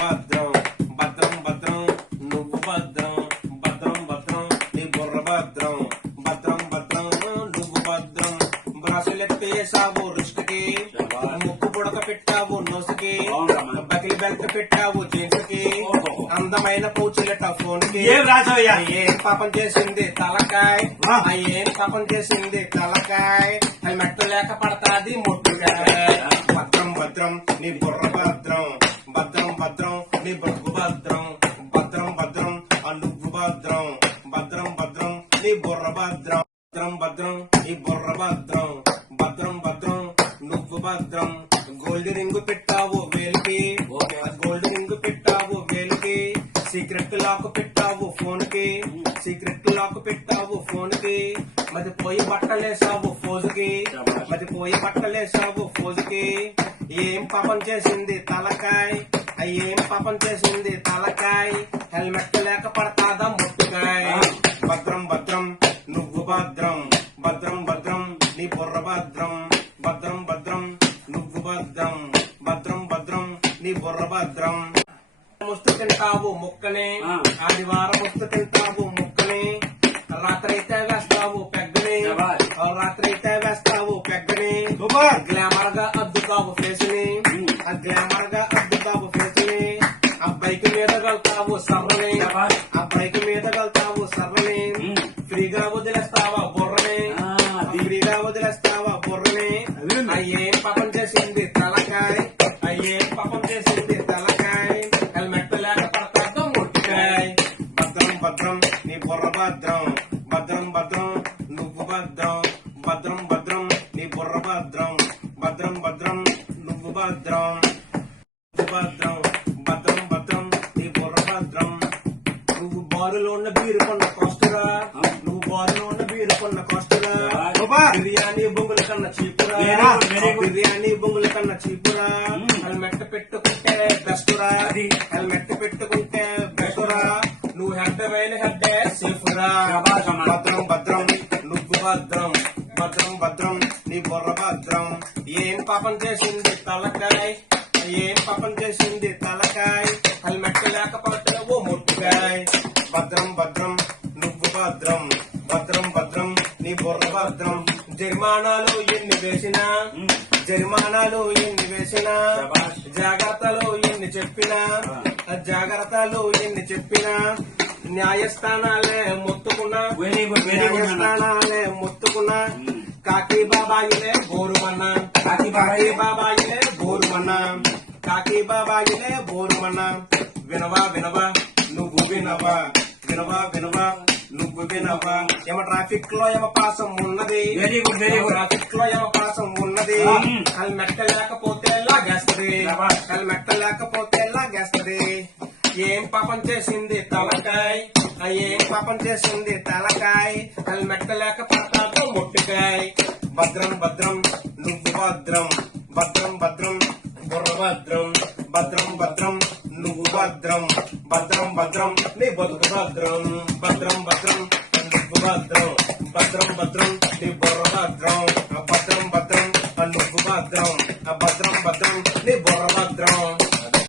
భద్రం భద్రం భద్రం నువ్వు భద్రం భద్రం భద్రం నీ బుర్ర భద్రం భద్రం భద్రం నువ్వు భద్రం బ్రాసులెత్తేసావు రుష్టికి ముక్కు పుడక పెట్టావు నోసుకి బకిలి బెల్ట్ పెట్టావు జీన్స్కి అందమైన పూచులెట్ట ఫోన్ కి ఏం పాపం చేసింది తలకాయ్ ఏం పాపం చేసింది తలకాయ్ హెల్మెట్ లేక పడతాది ముట్టుకాయ్ భద్రం భద్రం నీ బుర్ర భద్రం భద్రం భద్రం నీ బతుకు భద్రం భద్రం భద్రం ఆ నువ్వు భద్రం భద్రం భద్రం నీ బుర్ర భద్రం భద్రం భద్రం నీ బుర్ర భద్రం భద్రం భద్రం నువ్వు భద్రం గోల్డ్ రింగు పెట్టావు వేలుకి గోల్డ్ రింగు పెట్టావు వేలుకి సీక్రెట్ లాక్ పెట్టావు ఫోన్ కి సీక్రెట్ లాక్ పెట్టావు ఫోన్ కి మతిపోయి బట్టలేసావు ఫోజుకి మతిపోయి బట్టలేసావు ఫోజుకి ఏం పాపం చేసింది తలకాయ్ ఏం పాపం చేసింది తలకాయ్ హెల్మెట్ లేక పడతాదా ముట్టుకాయ్ భద్రం భద్రం నువ్వు భద్రం భద్రం భద్రం నీ బుర్ర భద్రం భద్రం భద్రం నువ్వు భద్రం భద్రం భద్రం నీ బుర్ర భద్రం ముస్తు తింటావు ముక్కని ఆదివారం ముస్తు తింటావు ముక్కని రాత్రైతే వేస్తావు పెగ్గని రాత్రైతే వేస్తావు పెగ్గని గ్లామర్ గా అద్దుతావు ఫేస్ ని గ్లామర్ గా అద్దుతావు ఫేస్ ని ఆ బైక్ మీద వెళ్తావు సర్రని ఆ బైక్ మీద వెళ్తావు సర్రని ఫ్రీగా వదిలేస్తావా బుర్రని ఫ్రీగా వదిలేస్తావా బుర్రని ఏం పాపం చేసింది తలకాయ్ ఏం పాపం చేసింది తలకాయ్ హెల్మెట్ లేక పడతాదో ముట్టికాయ్ భద్రం భద్రం నీ బుర్ర భద్రం భద్రం భద్రం నువ్వు భద్రం భద్రం భద్రం నీ బుర్ర భద్రం భద్రం భద్రం నువ్వు భద్రం భద్రం భద్రం భద్రం నీ బుర్ర భద్రం నువ్వు బారులో ఉన్న బీరు కొన్న కాస్టురా నువ్వు బారులో ఉన్న బీరు కొన్న కాస్టురా బిర్యానీ బొంగుల కన్నా చీపురా బిర్యానీ బొంగుల కన్నా చీపురా హెల్మెట్ పెట్టుకుంటే బెస్టురా హెల్మెట్ పెట్టుకుంటే బెస్టురా నువ్వు హెడ్ అయిన హెడ్ సేఫ్రా భద్రం భద్రం నువ్వు భద్రం భద్రం భద్రం నీ బుర్ర భద్రం ఏం పాపం చేసింది తలకాయ్ ఏం పాపం చేసింది తలకాయ్ హెల్మెట్ లేకపోతే ఓ ముట్టుకాయ్ భద్రం భద్రం నువ్వు భద్రం భద్రం భద్రం నీ బుర్ర భద్రం జరిమానాలు ఎన్ని వేసినా జరిమానాలు ఎన్ని వేసినా జాగ్రత్తలు ఎన్ని చెప్పినా జాగ్రత్తలు ఎన్ని చెప్పినా న్యాయస్థానాలే మొత్తుకున్నా న్యాయస్థానాలే మొత్తుకున్నా కాకి బాబాయిలే బోరుమన్నా కాకి బాబాయిలే బోరుమన్నా కాకి బాబాయిలే బోరుమన్నా వినవా వినవా నువ్వు వినవా వినవా వినవా నువ్వు వినవా ఏమ ట్రాఫిక్ లో ఏమ పాసం ఉన్నది ట్రాఫిక్ లో ఏమ పాసం ఉన్నది హెల్మెట్ లేకపోతే లాగేస్తది హెల్మెట్ లేకపోతే లాగేస్తది ఏం పాపం చేసింది తలకాయ్ ఏం పాపం చేసింది తలకాయ్ హెల్మెట్ లేక పడతాదో ముట్టికాయ్ భద్రం భద్రం నువ్వు భద్రం భద్రం భద్రం బుర్ర భద్రం భద్రం భద్రం నువ్వు భద్రం భద్రం భద్రం నీ బతుకు భద్రం భద్రం భద్రం నువ్వు భద్రం భద్రం భద్రం నీ బుర్ర భద్రం భద్రం భద్రం నువ్వు భద్రం భద్రం భద్రం నీ బుర్ర భద్రం